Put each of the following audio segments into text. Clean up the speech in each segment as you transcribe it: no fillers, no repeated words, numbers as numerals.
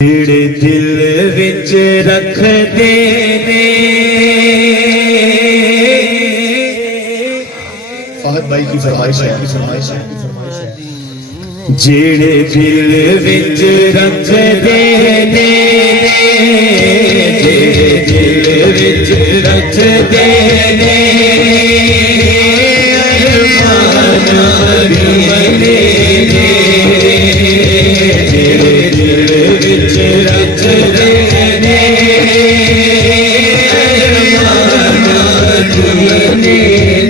जेड़े दिल विच रखदे ने फहद भाई की फरमाइश है। जेड़े दिल विच रखदे ने जेड़े दिल विच रखदे ने अरमान मदीने दे जेड़े दिल विच रखदे ने अरमान मदीने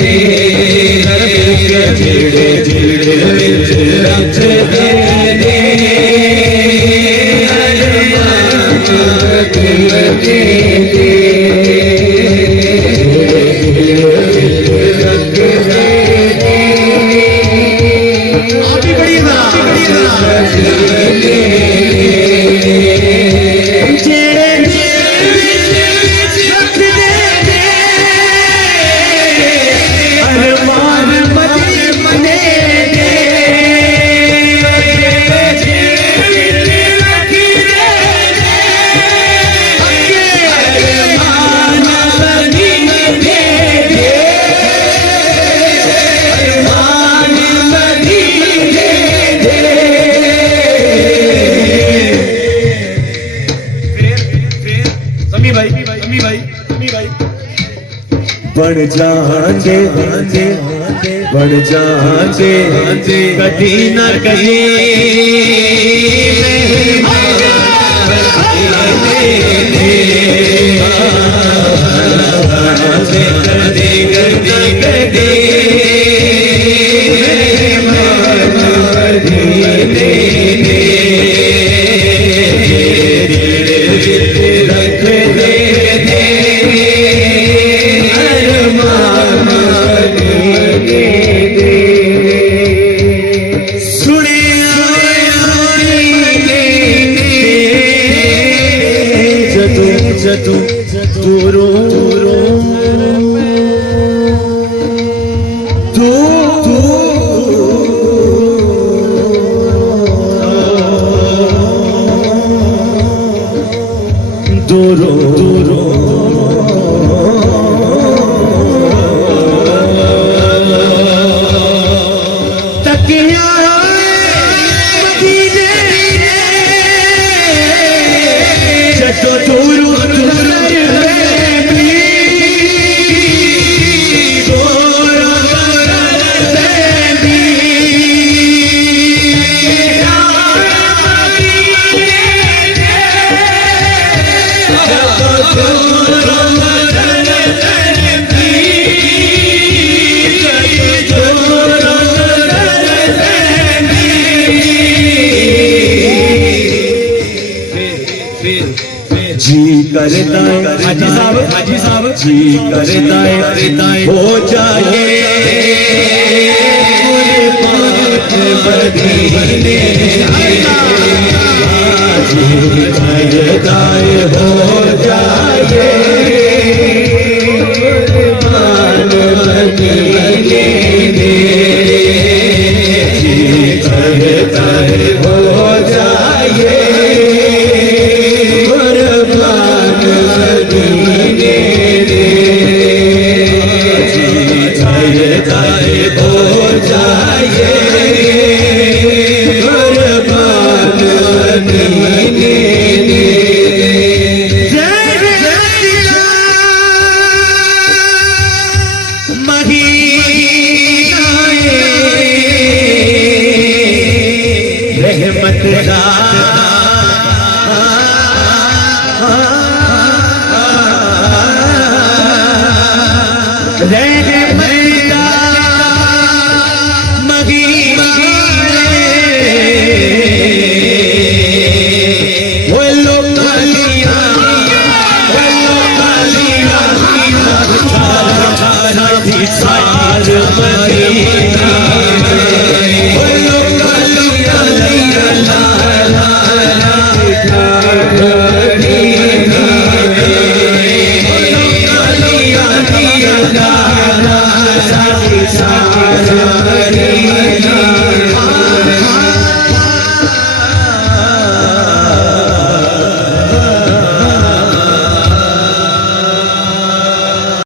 दे जेड़े दिल विच रखदे ने अरमान मदीने दे बन जाते बन जाते कभी न कभी जी करता हाजी साहब जी करता हो जाए मदीने जी करता हो जाए